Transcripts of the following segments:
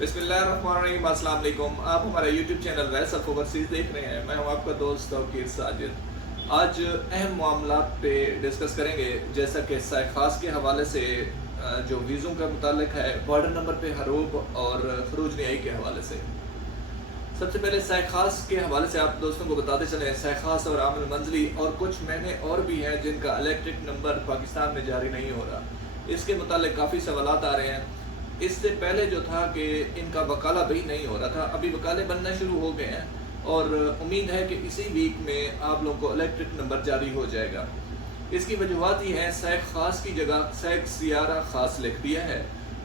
बिस्मिल्लाहिर्रहमानिर्रहीम। अस्सलाम वालेकुम। आप हमारा यूट्यूब चैनल वैस ऑफ ओवरसीज़ देख रहे हैं। मैं हूं आपका दोस्त तौकीर साजिद। आज अहम मामलात पे डिस्कस करेंगे, जैसा कि साय खास के हवाले से जो वीज़ों का मुतालिक है, बॉर्डर नंबर पे हरूब और खरूज न्याई के हवाले से। सबसे पहले साय खास के हवाले से आप दोस्तों को बताते चलें, साय खास और आमिल मंजली और कुछ महीने और भी हैं जिनका इलेक्ट्रिक नंबर पाकिस्तान में जारी नहीं हो रहा। इसके मुतालिक काफ़ी सवालात आ रहे हैं। इससे पहले जो था कि इनका वकाला भी नहीं हो रहा था, अभी वकाले बनना शुरू हो गए हैं और उम्मीद है कि इसी वीक में आप लोगों को इलेक्ट्रिक नंबर जारी हो जाएगा। इसकी वजूहत ही हैं, सैक खास की जगह सैक सियारा खास लिख दिया है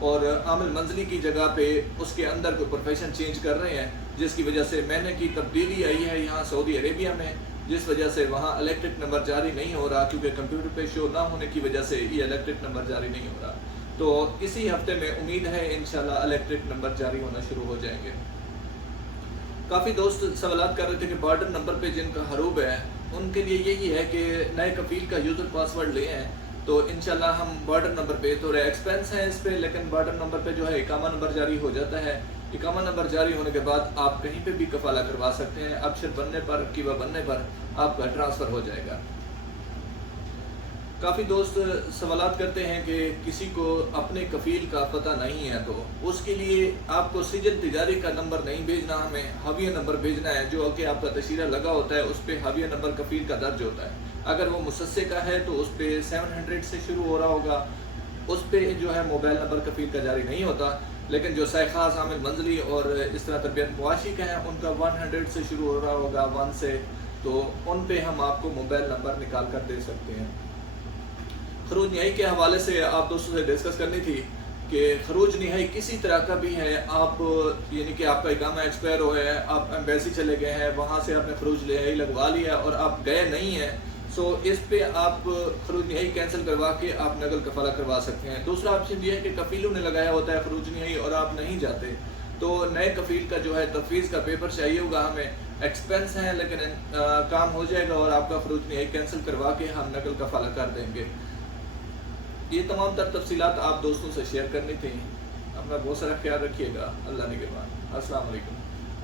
और आमिल मंजली की जगह पे उसके अंदर कोई प्रोफेशन चेंज कर रहे हैं, जिसकी वजह से महीने की तब्दीली आई है यहाँ सऊदी अरेबिया में, जिस वजह से वहाँ इलेक्ट्रिक नंबर जारी नहीं हो रहा, क्योंकि कंप्यूटर पे शो ना होने की वजह से ये इलेक्ट्रिक नंबर जारी नहीं हो रहा। तो इसी हफ्ते में उम्मीद है इंशाल्लाह इलेक्ट्रिक नंबर जारी होना शुरू हो जाएंगे। काफ़ी दोस्त सवालात कर रहे थे कि बॉर्डर नंबर पे जिनका हरूब है उनके लिए यही है कि नए कफील का यूज़र पासवर्ड ले आएँ, तो इंशाल्लाह हम बॉर्डर नंबर पे थोड़े एक्सपेंस हैं इस पर, लेकिन बॉर्डर नंबर पे जो है इकामा नंबर जारी हो जाता है। इकामा नंबर जारी होने के बाद आप कहीं पे भी कफाला करवा सकते हैं। अबशर बनने पर, कीवा बनने पर आपका ट्रांसफ़र हो जाएगा। काफ़ी दोस्त सवालात करते हैं कि किसी को अपने कफ़ील का पता नहीं है, तो उसके लिए आपको सिजल तिजारी का नंबर नहीं भेजना, हमें हाविया नंबर भेजना है, जो कि आपका तशीरा लगा होता है उस पर हाविया नंबर कफ़ील का दर्ज होता है। अगर वो मुसस्से का है तो उस पर 700 से शुरू हो रहा होगा, उस पर जो है मोबाइल नंबर कफ़ील का जारी नहीं होता। लेकिन जो सायखास आमिल मंजली और इस तरह तरबियत मुआशी का है उनका 100 से शुरू हो रहा होगा, 1 से, तो उन पे हम आपको मोबाइल नंबर निकाल कर दे सकते हैं। खरूज निहाई के हवाले से आप दोस्तों से डिस्कस करनी थी कि खरूज निहाई किसी तरह का भी है, आप यानी कि आपका इकामा एक्सपायर हो है, आप एम्बेसी चले गए हैं, वहाँ से आपने खरूज निहाई लगवा लिया और आप गए नहीं हैं, सो इस पे आप खरूज निहाई कैंसिल करवा के आप नकल कफाला करवा सकते हैं। दूसरा ऑप्शन ये है कि कफीलों ने लगाया होता है खरूज निहाई और आप नहीं जाते, तो नए कफील का जो है तफवीज़ का पेपर चाहिए होगा हमें, एक्सपेंस हैं लेकिन काम हो जाएगा और आपका खरूज निहाई कैंसिल करवा के हम नकल कफाला कर देंगे। ये तमाम तर तफसीलात आप दोस्तों से शेयर करनी थी। अपना बहुत सारा ख्याल रखिएगा। अल्लाह निगहबान। अस्सलाम वालेकुम।